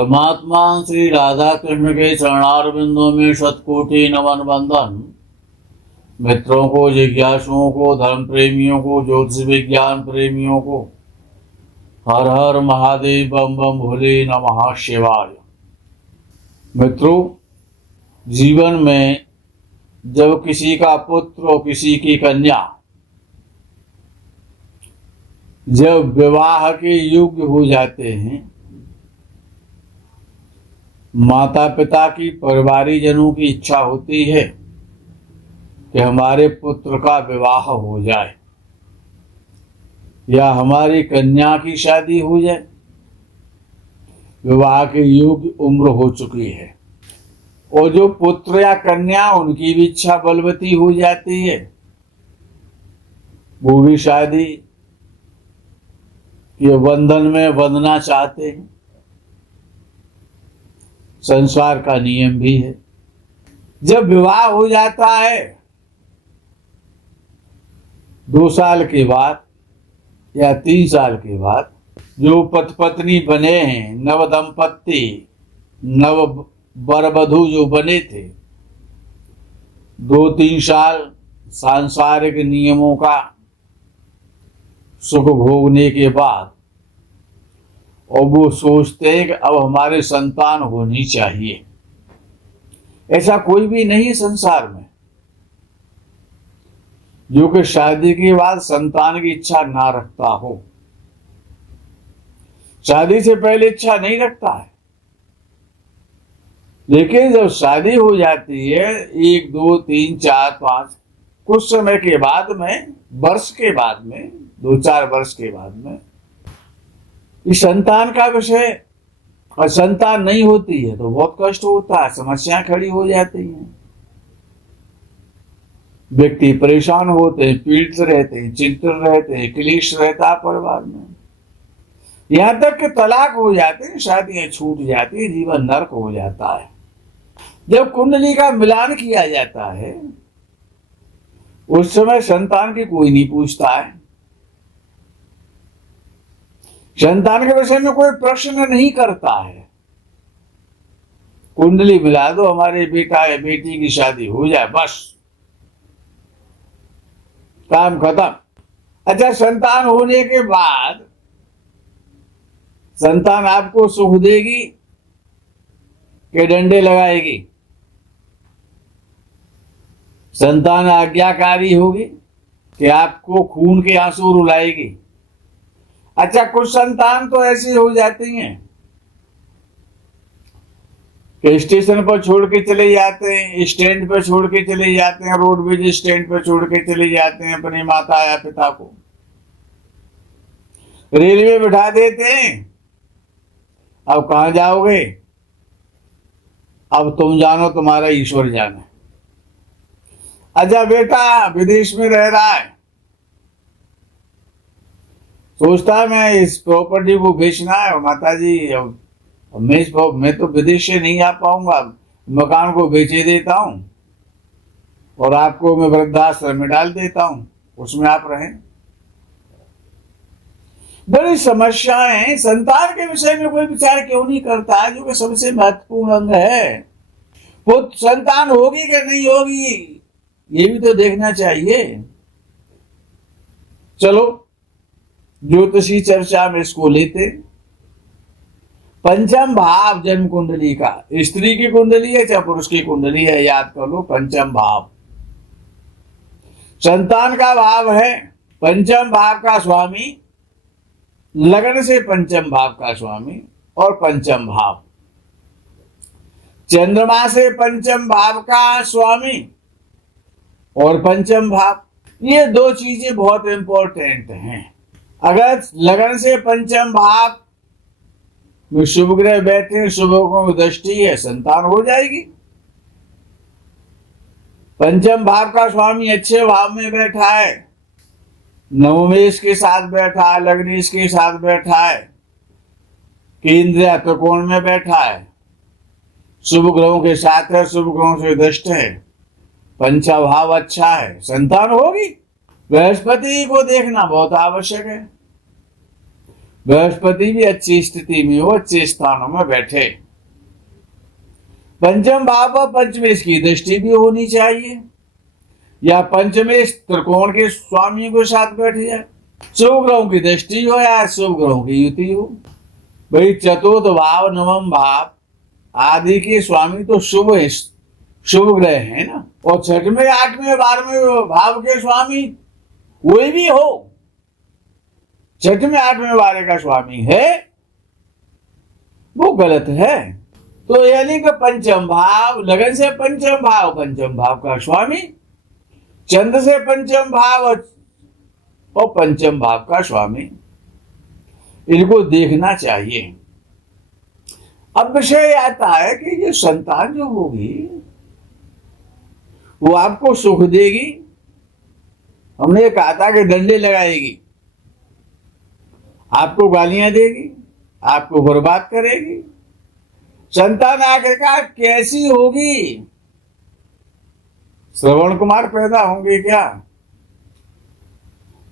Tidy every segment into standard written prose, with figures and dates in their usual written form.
परमात्मा श्री राधा कृष्ण के चरणारविंदों में शतकोटि नमन बंदन। मित्रों को, जिज्ञासुओं को, धर्म प्रेमियों को, ज्योतिष विज्ञान प्रेमियों को हर हर महादेव, बम बम भोले, नमः शिवाय। मित्रों, जीवन में जब किसी का पुत्र और किसी की कन्या जब विवाह के योग्य हो जाते हैं, माता पिता की, परिवारीजनों की इच्छा होती है कि हमारे पुत्र का विवाह हो जाए या हमारी कन्या की शादी हो जाए। विवाह के योग्य उम्र हो चुकी है और जो पुत्र या कन्या, उनकी भी इच्छा बलवती हो जाती है, वो भी शादी के बंधन में बंधना चाहते हैं। संसार का नियम भी है। जब विवाह हो जाता है 2 साल के बाद या 3 साल के बाद, जो पति पत्नी बने हैं, नव दंपत्ति, नव वर वधू जो बने थे, 2-3 साल सांसारिक नियमों का सुख भोगने के बाद और वो सोचते हैं कि अब हमारे संतान होनी चाहिए। ऐसा कोई भी नहीं संसार में जो कि शादी के बाद संतान की इच्छा ना रखता हो। शादी से पहले इच्छा नहीं रखता है, लेकिन जब शादी हो जाती है 1, 2, 3, 4, 5 कुछ समय के बाद में, वर्ष के बाद में, 2-4 वर्ष के बाद में इस संतान का विषय, और संतान नहीं होती है तो बहुत कष्ट होता है, समस्याएं खड़ी हो जाती हैं, व्यक्ति परेशान होते हैं, पीड़ित रहते हैं, चिंतित रहते हैं, क्लेश रहता है परिवार में, यहां तक कि तलाक हो जाते हैं, शादियां छूट जाती है, जीवन नरक हो जाता है। जब कुंडली का मिलान किया जाता है उस समय संतान की कोई नहीं पूछता है, संतान के विषय में कोई प्रश्न नहीं करता है। कुंडली मिला दो, हमारे बेटा या बेटी की शादी हो जाए, बस काम खत्म। अच्छा, संतान होने के बाद संतान आपको सुख देगी कि डंडे लगाएगी? संतान आज्ञाकारी होगी कि आपको खून के आंसू रुलाएगी? अच्छा, कुछ संतान तो ऐसी हो जाती हैं कि स्टेशन पर छोड़ के चले जाते हैं, स्टैंड पर छोड़ के चले जाते हैं, रोडवेज स्टैंड पर छोड़ के चले जाते हैं अपने माता या पिता को, रेलवे बिठा देते हैं। अब कहां जाओगे? अब तुम जानो, तुम्हारा ईश्वर जाने। अच्छा, बेटा विदेश में रह रहा है, सोचता है मैं इस प्रॉपर्टी को बेचना है, माता जी मैं तो विदेश से नहीं आ पाऊंगा, मकान को बेचे देता हूं और आपको मैं वृद्धाश्रम में डाल देता हूं, उसमें आप रहें। बड़ी समस्याएं हैं। संतान के विषय में कोई विचार क्यों नहीं करता है, जो कि सबसे महत्वपूर्ण अंग है। वो संतान होगी कि नहीं होगी, ये भी तो देखना चाहिए। चलो, ज्योतिषी चर्चा में इसको लेते। पंचम भाव जन्म कुंडली का, स्त्री की कुंडली है चाहे पुरुष की कुंडली है, याद कर लो, पंचम भाव संतान का भाव है। पंचम भाव का स्वामी, लगन से पंचम भाव का स्वामी, और पंचम भाव चंद्रमा से पंचम भाव का स्वामी और पंचम भाव, ये 2 चीजें बहुत इंपॉर्टेंट हैं। अगर लगन से पंचम भाव में शुभ ग्रह बैठे, शुभ की दृष्टि है, संतान हो जाएगी। पंचम भाव का स्वामी अच्छे भाव में बैठा है, नवमेश के साथ बैठा है, लग्नेश के साथ बैठा है, केंद्र या त्रिकोण में बैठा है, शुभ ग्रहों के साथ है, शुभ ग्रहों से दृष्ट है, पंचम भाव अच्छा है, संतान होगी। बृहस्पति को देखना बहुत आवश्यक है। बृहस्पति भी अच्छी स्थिति में हो, अच्छे स्थानों में बैठे। पंचम भाव पर पंचमेश की दृष्टि भी होनी चाहिए, या पंचमेश त्रिकोण के स्वामी के साथ बैठ जाए, शुभ ग्रहों की दृष्टि हो या शुभ ग्रहों की युति हो। भाई चतुर्थ भाव, नवम भाव आदि के स्वामी तो शुभ है, शुभ ग्रह है ना। और छठवें, आठवें, 12वें भाव के स्वामी कोई भी हो, छठवें, 8वें, 12 का स्वामी है वो गलत है। तो यानी कि पंचम भाव, लगन से पंचम भाव का स्वामी, चंद्र से पंचम भाव और पंचम भाव का स्वामी, इनको देखना चाहिए। अब विषय आता है कि ये संतान जो होगी वो आपको सुख देगी, हमने कहा था कि डंडे लगाएगी, आपको गालियां देगी, आपको बर्बाद करेगी। संतान आखिरकार कैसी होगी? श्रवण कुमार पैदा होंगे क्या,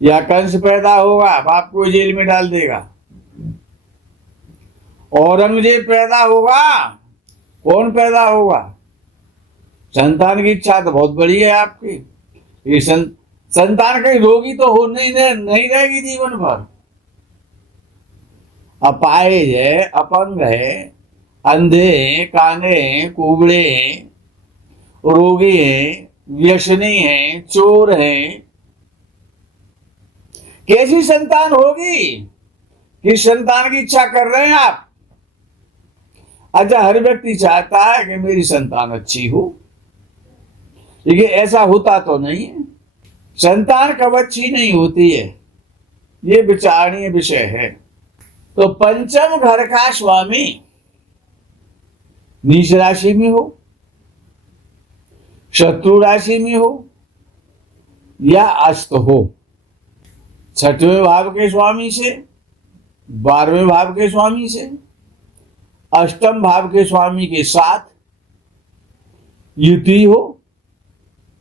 या कंस पैदा होगा, बाप को जेल में डाल देगा? औरंगजेब पैदा होगा? कौन पैदा होगा? संतान की इच्छा तो बहुत बड़ी है आपकी। ये संतान कहीं रोगी तो हो नहीं रहेगी जीवन भर। अपाहिज है, अपंग है, अंधे हैं, काने हैं, कुबड़े हैं, रोगी हैं, व्यसनी हैं, चोर हैं, कैसी संतान होगी? किस संतान की इच्छा कर रहे हैं आप? अच्छा, हर व्यक्ति चाहता है कि मेरी संतान अच्छी हो, लेकिन ऐसा होता तो नहीं है। संतान कब अच्छी नहीं होती है, ये विचारणीय विषय है। तो पंचम घर का स्वामी नीच राशि में हो, शत्रु राशि में हो, या अस्त हो, छठवें भाव के स्वामी से, 12वें भाव के स्वामी से, अष्टम भाव के स्वामी के साथ युति हो,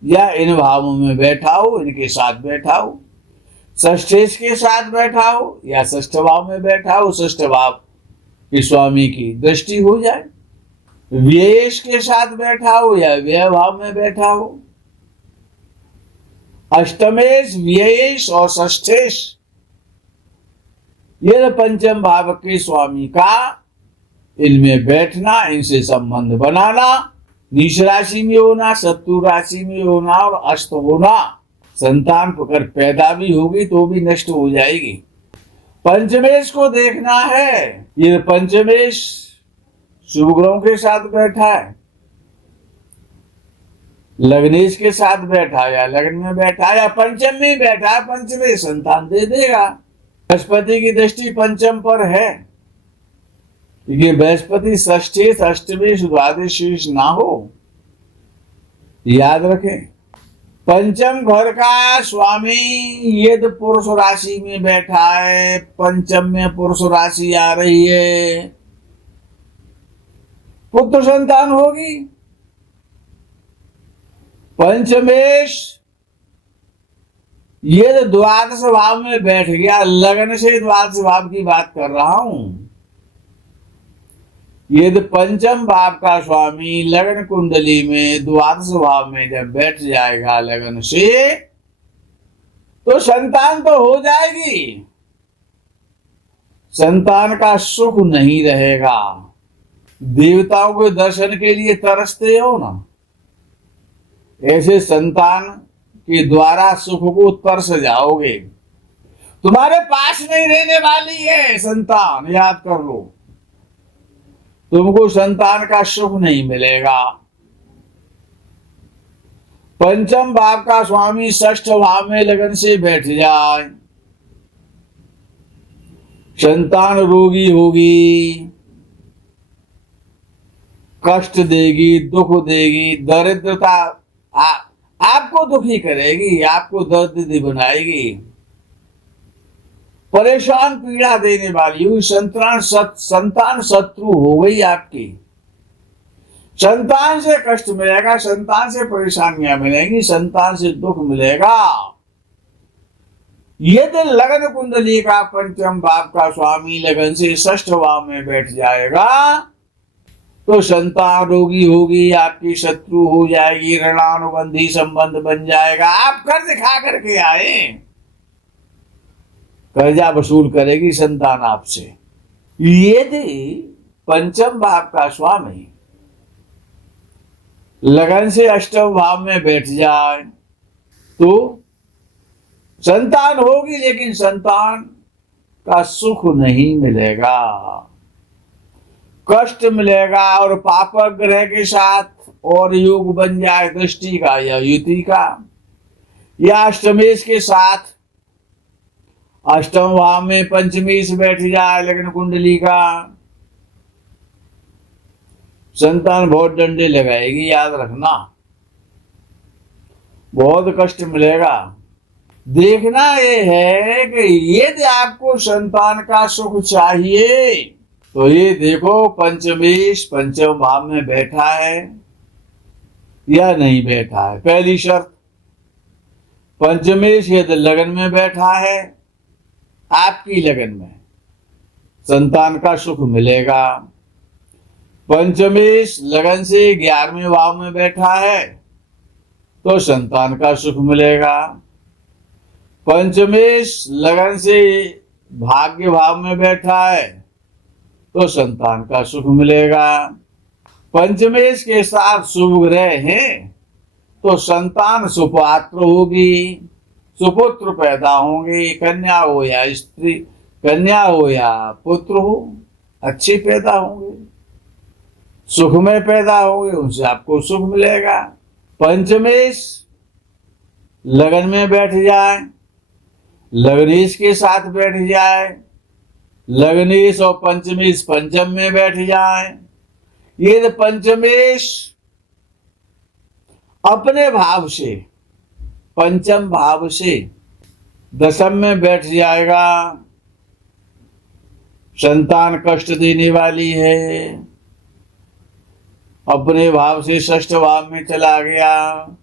या इन भावों में बैठा हो, इनके साथ बैठा हो, षष्ठेश के साथ बैठा हो या षष्ठ भाव में बैठा हो, षष्ठ भाव के स्वामी की दृष्टि हो जाए, व्ययेश के साथ बैठा हो या व्यय भाव में बैठा हो, अष्टमेश, व्ययेश और षष्ठेश, ये पंचम भाव के स्वामी का इनमें बैठना, इनसे संबंध बनाना, नीच राशि में होना, शत्रु राशि में होना और अस्त होना। संतान अगर पैदा भी होगी तो भी नष्ट हो जाएगी। पंचमेश को देखना है, ये पंचमेश शुभ ग्रहों के साथ बैठा है, लग्नेश के साथ बैठा या लग्न में बैठा या पंचम में बैठा है, पंचमेश संतान दे देगा। बृहस्पति की दृष्टि पंचम पर है, क्योंकि बृहस्पति षष्ठेश, अष्टमेश, द्वादशेश ना हो, याद रखें। पंचम घर का स्वामी यदि पुरुष राशि में बैठा है, पंचम में पुरुष राशि आ रही है, पुत्र संतान होगी। पंचमेश यदि द्वादश भाव में बैठ गया, लग्न से द्वादश भाव की बात कर रहा हूं, यदि पंचम भाव का स्वामी लग्न कुंडली में द्वादश भाव में जब बैठ जाएगा लग्न से, तो संतान तो हो जाएगी, संतान का सुख नहीं रहेगा। देवताओं के दर्शन के लिए तरसते हो ना, ऐसे संतान के द्वारा सुख को तरस जाओगे। तुम्हारे पास नहीं रहने वाली है संतान, याद कर लो, तुमको संतान का सुख नहीं मिलेगा। पंचम भाव का स्वामी षष्ठ भाव में लगन से बैठ जाए, संतान रोगी होगी, कष्ट देगी, दुख देगी, दरिद्रता आपको दुखी करेगी, आपको दर्द बनाएगी, परेशान पीड़ा देने वाली हुई संतान शत्रु हो गई आपकी। संतान से कष्ट मिलेगा, संतान से परेशानियां मिलेंगी, संतान से दुख मिलेगा। यदि लगन कुंडली का पंचम भाव का स्वामी लगन से षष्ठ भाव में बैठ जाएगा तो संतान रोगी होगी, आपकी शत्रु हो जाएगी, ऋणानुबंधी संबंध बन जाएगा। आप कर्ज खा करके आए, कर्जा वसूल करेगी संतान आपसे। यदि पंचम भाव का स्वामी लगन से अष्टम भाव में बैठ जाए तो संतान होगी, लेकिन संतान का सुख नहीं मिलेगा, कष्ट मिलेगा। और पापक ग्रह के साथ और योग बन जाए दृष्टि का या युति का, या अष्टमेश के साथ अष्टम भाव में पंचमेश बैठ जाए लगन कुंडली का, संतान बहुत डंडे लगाएगी, याद रखना, बहुत कष्ट मिलेगा। देखना ये है कि यदि आपको संतान का सुख चाहिए तो ये देखो पंचमेश पंचम भाव में बैठा है या नहीं बैठा है। पहली शर्त, पंचमेश यदि लगन में बैठा है, आपकी लगन में, संतान का सुख मिलेगा। पंचमेश लगन से 11वें भाव में बैठा है तो संतान का सुख मिलेगा। पंचमेश लगन से भाग्य भाव में बैठा है तो संतान का सुख मिलेगा। पंचमेश के साथ शुभ ग्रह है तो संतान सुपात्र होगी, सुपुत्र पैदा होंगे, कन्या हो या स्त्री, कन्या हो या पुत्र हो, अच्छे पैदा होंगे, सुख में पैदा होंगे, उनसे आपको सुख मिलेगा। पंचमेश लगन में बैठ जाए, लगनेश के साथ बैठ जाए, लगनेश और पंचमेश पंचम में बैठ जाए, ये पंचमेश अपने भाव से पंचम भाव से दशम में बैठ जाएगा, संतान कष्ट देने वाली है। अपने भाव से षष्ठ भाव में चला गया,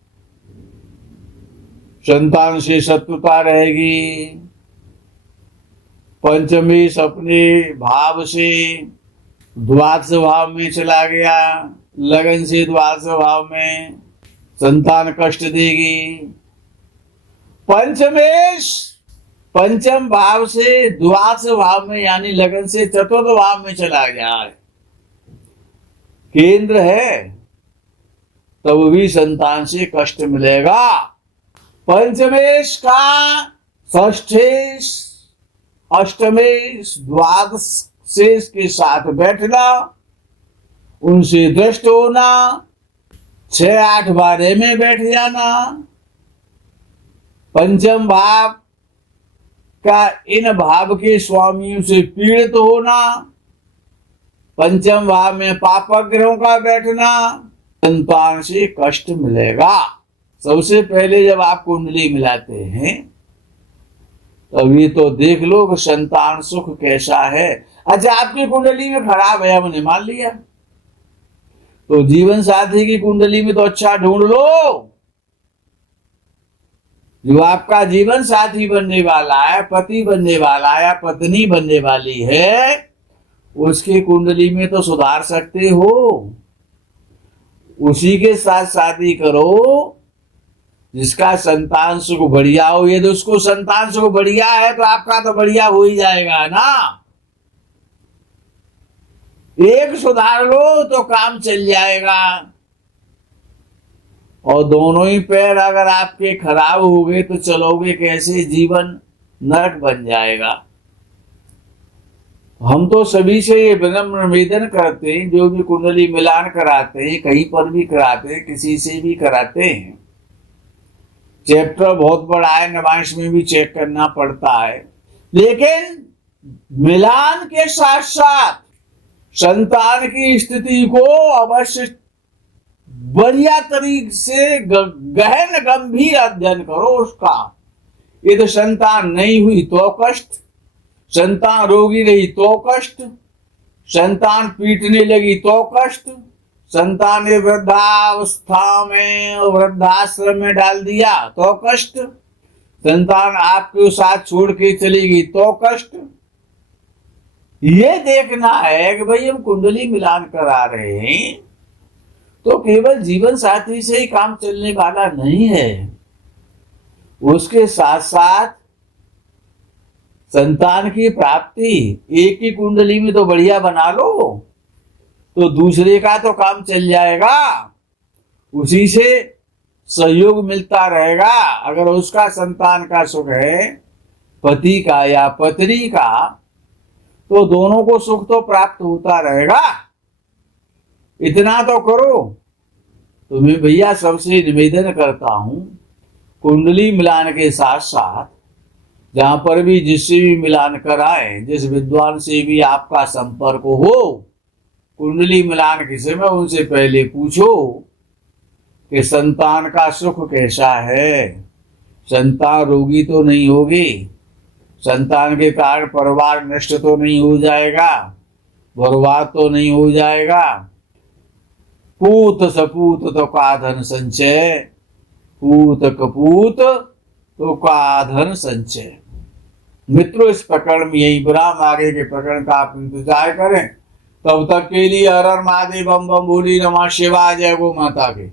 संतान से शत्रुता रहेगी। पंचमेश अपने भाव से द्वादश भाव में चला गया, लगन से द्वादश भाव में, संतान कष्ट देगी। पंचमेश पंचम भाव से द्वादश भाव में यानी लगन से चतुर्थ भाव में चला जाए, केंद्र है, तब भी संतान से कष्ट मिलेगा। पंचमेश का षष्ठेश अष्टमेश द्वादशेश के साथ बैठना, उनसे दृष्ट होना, 6-8 12 में बैठ जाना, पंचम भाव का इन भाव के स्वामियों से पीड़ित होना, पंचम भाव में पापक ग्रहों का बैठना, संतान से कष्ट मिलेगा। सबसे पहले जब आप कुंडली मिलाते हैं तभी तो देख लो कि संतान सुख कैसा है। अच्छा, आपकी कुंडली में खराब है, हमने मान लिया, तो जीवन साथी की कुंडली में तो अच्छा ढूंढ लो। जो आपका जीवन साथी बनने वाला है, पति बनने वाला है या पत्नी बनने वाली है, उसकी कुंडली में तो सुधार सकते हो, उसी के साथ शादी करो जिसका संतान सुख बढ़िया हो। यदि उसको संतान सुख बढ़िया है तो आपका तो बढ़िया हो ही जाएगा ना। एक सुधार लो तो काम चल जाएगा, और दोनों ही पैर अगर आपके खराब हो गए तो चलोगे कैसे, जीवन नरक बन जाएगा। हम तो सभी से ये विनम्र निवेदन करते हैं, जो भी कुंडली मिलान कराते हैं, कहीं पर भी कराते हैं, किसी से भी कराते हैं, चैप्टर बहुत बड़ा है, नवांश में भी चेक करना पड़ता है, लेकिन मिलान के साथ साथ संतान की स्थिति को अवश्य बढ़िया तरीके से गहन गंभीर अध्ययन करो उसका। यदि संतान नहीं हुई तो कष्ट, संतान रोगी रही तो कष्ट, संतान पीटने लगी तो कष्ट, संतान ने वृद्धावस्था में वृद्धाश्रम में डाल दिया तो कष्ट, संतान आपके साथ छोड़ के चलेगी तो कष्ट। ये देखना है कि भाई हम कुंडली मिलान करा रहे हैं तो केवल जीवन साथी से ही काम चलने वाला नहीं है, उसके साथ साथ संतान की प्राप्ति। एक ही कुंडली में तो बढ़िया बना लो तो दूसरे का तो काम चल जाएगा, उसी से सहयोग मिलता रहेगा। अगर उसका संतान का सुख है, पति का या पत्नी का, तो दोनों को सुख तो प्राप्त होता रहेगा। इतना तो करो। तो मैं भैया सबसे निवेदन करता हूं, कुंडली मिलान के साथ साथ जहां पर भी जिससे भी मिलान कराएं, जिस विद्वान से भी आपका संपर्क हो, कुंडली मिलान के समय उनसे पहले पूछो कि संतान का सुख कैसा है, संतान रोगी तो नहीं होगी, संतान के कारण परिवार नष्ट तो नहीं हो जाएगा, बर्बाद तो नहीं हो जाएगा। पूत सपूत तो का धन संचय, पूत कपूत तो का धन संचय। मित्रों, इस प्रकरण में यही विराम। आगे के प्रकरण का आप इंतजार करें। तब तक के लिए हर हर महादेव, बम बम भोली नमः शिवाय। जय गो माता की।